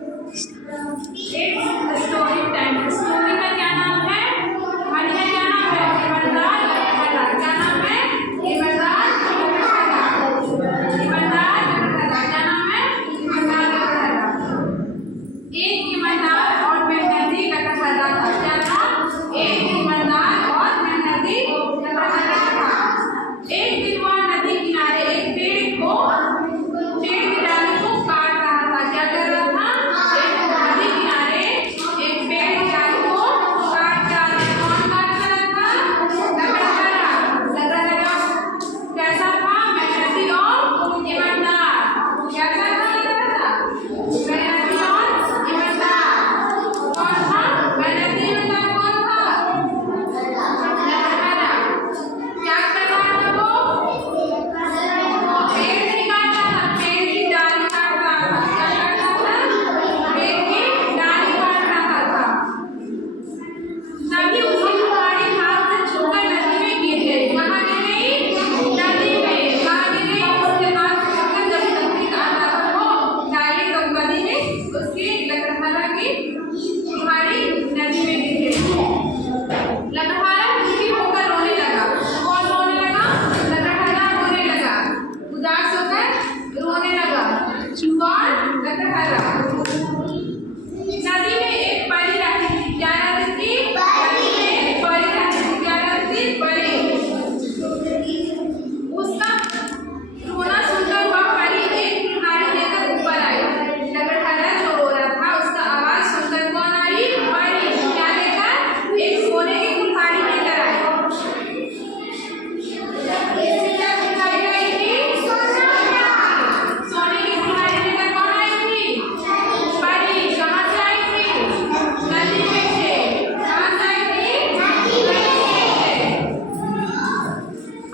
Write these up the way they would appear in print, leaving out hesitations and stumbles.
एक story time. Story का क्या नाम है? कहानी का क्या नाम है? ईमानदार लकड़हारा। क्या नाम है? ईमानदार लकड़हारा। ईमानदार लकड़हारा। क्या नाम है? ईमानदार लकड़हारा। एक ईमानदार और मेहनती लकड़हारा था। क्या था? एक ईमानदार और मेहनती लकड़हारा था। एक दिन वह नदी किनारे एक पेड़ की डाली को काट रहा था। क्या कर रहा था? एक नदी किनारे एक पेड़ की डाली को काट रहा था। कौन काट रहा था? लकड़हारा। लकड़हारा कैसा था? मेहनती और ईमानदार। कैसा था लकड़हारा? मेहनती और ईमानदार। कौन था? मेहनती ईमानदार कौन था? लकड़हारा। क्या कर रहा था वो? पेड़ नहीं काट रहा था, पेड़ की डाली काट रहा था। क्या काट रहा था? पेड़ की डाली काट रहा था। तभी उसकी कुल्हाड़ी हाथ से छूटकर नदी में गिर गई। कहाँ गिर गई? नदी में। कहाँ गिर गई? उसके हाथ से छूटकर जब नदी काट रहा था वो डाली तो नदी में उसकी लकड़हारा की कुल्हाड़ी नदी में गिर गई। लकड़हारा दुखी होकर रोने लगा। कौन रोने लगा? लकड़हारा रोने लगा। उदास होकर रोने लगा। कौन? लकड़हारा। नदी में एक परी रहती थी। क्या रहती थी? नदी में एक परी रहती थी। क्या रहती थी? परी। उसका रोना सुनकर वह परी एक कुल्हाड़ी लेकर ऊपर आई। लकड़हारा जो रो रहा था उसका आवाज सुनकर कौन आई? परी। क्या लेकर? एक सोने की कुल्हाड़ी लेकर आई। क्या कुल्हाड़ी आई थी? सोने की कुल्हाड़ी लेकर कौन आई थी? परी। कहाँ से आई थी? नदी में से। कहाँ से आई थी? नदी में से।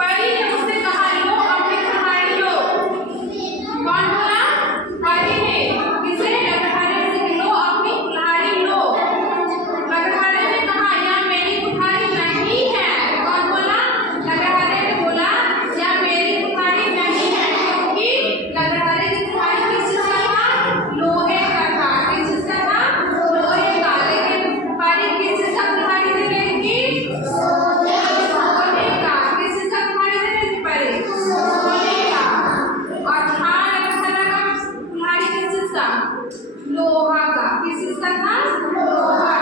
परी ने उससे कहा, लो अपनी कुल्हाड़ी लो। कौन बोला? परी ने। किसे? लकड़हारे से। लो अपनी कुल्हाड़ी लो। लकड़हारे ने कहा, यह मेरी कुल्हाड़ी नहीं है। कौन बोला? लकड़हारे ने बोला, यह मेरी कुल्हाड़ी नहीं है। क्योंकि लकड़हारे की कुल्हाड़ी किस चीज का था? लोहे का था। किस चीज का था? लोहे का। लेकिन परी किस चीज का कुल्हाड़ी दे रही थी? सोने का। किस चीज का कुल्हाड़ी दे रही थी परी? सोने का। और था लकड़हारा का कुल्हाड़ी किस चीज का? लोहा का। किस चीज का था? लोहा